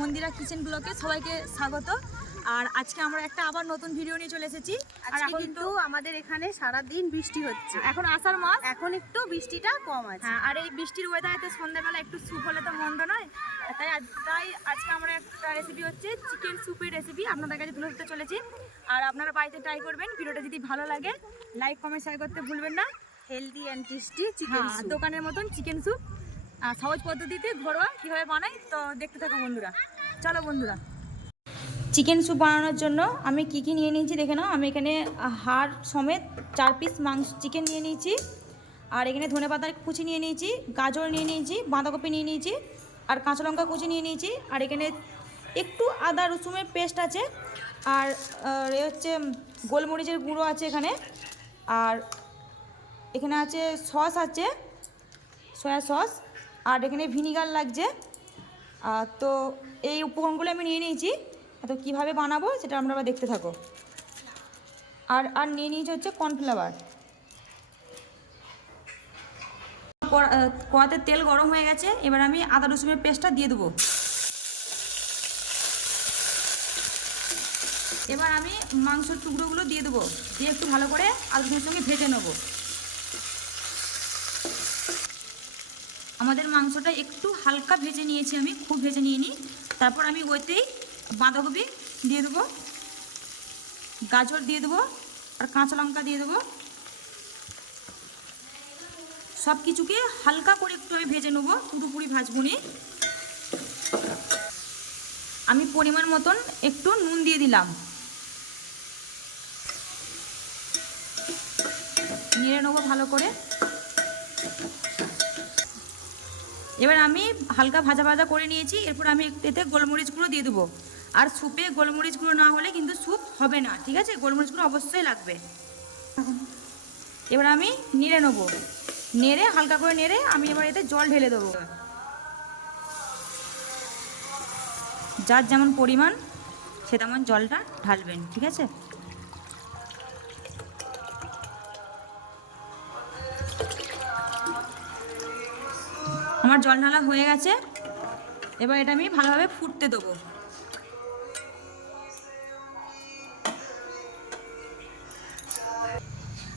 মন্দিরা kitchen ব্লগে সবাইকে স্বাগত। আর আজকে আমরা একটা আবার নতুন ভিডিও নিয়ে চলে এসেছি। আর এখন কিন্তু আমাদের এখানে সারা দিন বৃষ্টি হচ্ছে। এখন আষাঢ় মাস, এখন একটু বৃষ্টিটা কম আছে। আর এই বৃষ্টির ওয়েদারে সন্ধ্যাবেলা একটু স্যুপ হলে তো মন্দ নয়। তাই আজকে আমরা একটা রেসিপি হচ্ছে চিকেন স্যুপের রেসিপি আপনাদের কাছে তুলে ধরতে চলেছি। আর আপনারা বাড়িতে ট্রাই করবেন। ভিডিওটা যদি ভালো লাগে লাইক কমেন্ট শেয়ার করতে ভুলবেন না। Healthy and tasty chicken soup, দোকানের মতন চিকেন স্যুপ সহজ পদ্ধতিতে ঘরোয়া কীভাবে বানাই তো দেখতে থাকো বন্ধুরা। চলো বন্ধুরা, চিকেন স্যুপ বানানোর জন্য আমি কি নিয়ে নিয়েছি দেখে নাও। আমি এখানে হাড় সমেত 4 পিস মাংস চিকেন নিয়ে নিয়েছি। আর এখানে ধনেপাতার কুচি নিয়ে নিয়েছি, গাজর নিয়ে নিয়েছি, বাঁধাকপি নিয়ে নিয়েছি, আর কাঁচা লঙ্কা কুচি নিয়ে নিয়েছি। আর এখানে একটু আদা রসুনের পেস্ট আছে, আর এ হচ্ছে গোলমরিচের গুঁড়ো আছে এখানে। আর এখানে আছে সস আছে, সয়া সস, আর এখানে ভিনিগার লাগছে। তো এই উপকরণগুলো আমি নিয়ে নিয়েছি। তো কীভাবে বানাবো সেটা আমরা আবার দেখতে থাকো। আর নিয়ে নিয়েছি হচ্ছে কর্নফ্লাওয়ার। কড়াতে তেল গরম হয়ে গেছে, এবার আমি আদা রসুনের পেস্টটা দিয়ে দেবো। এবার আমি মাংসের টুকরোগুলো দিয়ে দেবো, দিয়ে একটু ভালো করে আদা রসুনের সঙ্গে ভেজে নেবো। আমাদের মাংসটা একটু হালকা ভেজে নিয়েছি, আমি খুব ভেজে নিয়ে নিই। তারপর আমি ওইতেই বাঁধাকপি দিয়ে দেবো, গাজর দিয়ে দেবো, আর কাঁচা লঙ্কা দিয়ে দেবো। সব কিছুকে হালকা করে একটু আমি ভেজে নেবো, পুরোপুরি ভাজবো নি। আমি পরিমাণ মতন একটু নুন দিয়ে দিলাম, নেড়ে নেবো ভালো করে। এবার আমি হালকা ভাজা ভাজা করে নিয়েছি। এরপর আমি এতে গোলমরিচ গুঁড়ো দিয়ে দেবো। আর স্যুপে গোলমরিচ গুঁড়ো না হলে কিন্তু স্যুপ হবে না, ঠিক আছে? গোলমরিচ গুঁড়ো অবশ্যই লাগবে। এবার আমি নেড়ে নেবো, নেড়ে হালকা করে নেড়ে আমি এবার এতে জল ঢেলে দেবো। যার যেমন পরিমাণ সে তেমন জলটা ঢালবেন, ঠিক আছে? আমার জল ঢালা হয়ে গেছে। এবার এটা আমি ভালোভাবে ফুটতে দেবো।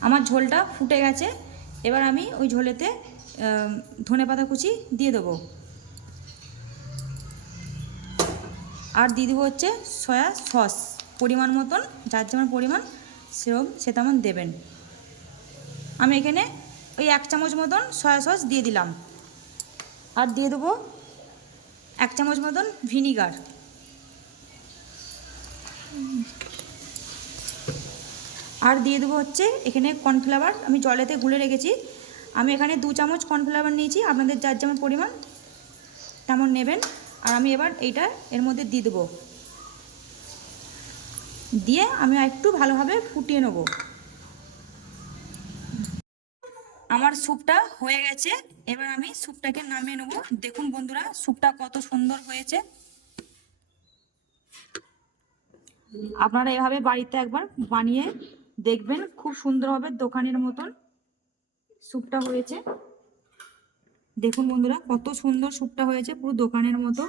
আমার ঝোলটা ফুটে গেছে। এবার আমি ওই ঝোলেতে ধনেপাতা কুচি দিয়ে দেবো, আর দিয়ে দেবো হচ্ছে সয়া সস পরিমাণ মতন। যার যেমন পরিমাণ সে তেমন দেবেন। আমি এখানে ওই 1 চামচ মতন সয়া সস দিয়ে দিলাম। আর দিয়ে দেবো 1 চামচ মতন ভিনিগার। আর দিয়ে দেবো হচ্ছে এখানে কর্নফ্লাওয়ার, আমি জলেতে গুলে রেখেছি। আমি এখানে 2 চামচ কর্নফ্লাওয়ার নিয়েছি, আপনাদের যার যেমন পরিমাণ তেমন নেবেন। আর আমি এবার এইটা এর মধ্যে দিয়ে দেবো, দিয়ে আমি একটু ভালোভাবে ফুটিয়ে নেব। আমার স্যুপটা হয়ে গেছে। এবার আমি স্যুপটাকে নামিয়ে নেব। দেখুন বন্ধুরা, স্যুপটা কত সুন্দর হয়েছে। আপনারা এভাবে বাড়িতে একবার বানিয়ে দেখবেন, খুব সুন্দর হবে, দোকানের মতন স্যুপটা হয়েছে। দেখুন বন্ধুরা, কত সুন্দর স্যুপটা হয়েছে, পুরো দোকানের মতো।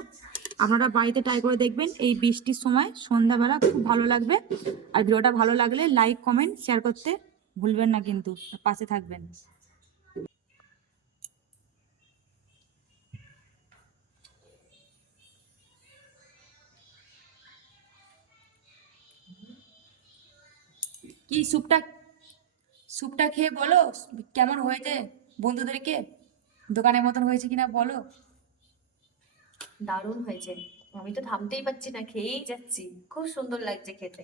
আপনারা বাড়িতে ট্রাই করে দেখবেন এই বৃষ্টির সময় সন্ধ্যাবেলা, খুব ভালো লাগবে। আর ভিডিওটা ভালো লাগলে লাইক কমেন্ট শেয়ার করতে ভুলবেন না, কিন্তু পাশে থাকবেন। কি স্যুপটা খেয়ে বলো কেমন হয়েছে, বন্ধুদেরকে দোকানের মতন হয়েছে কিনা বলো। দারুণ হয়েছে। আমি তো থামতেই পারছি না, খেয়েই যাচ্ছি। খুব সুন্দর লাগছে খেতে।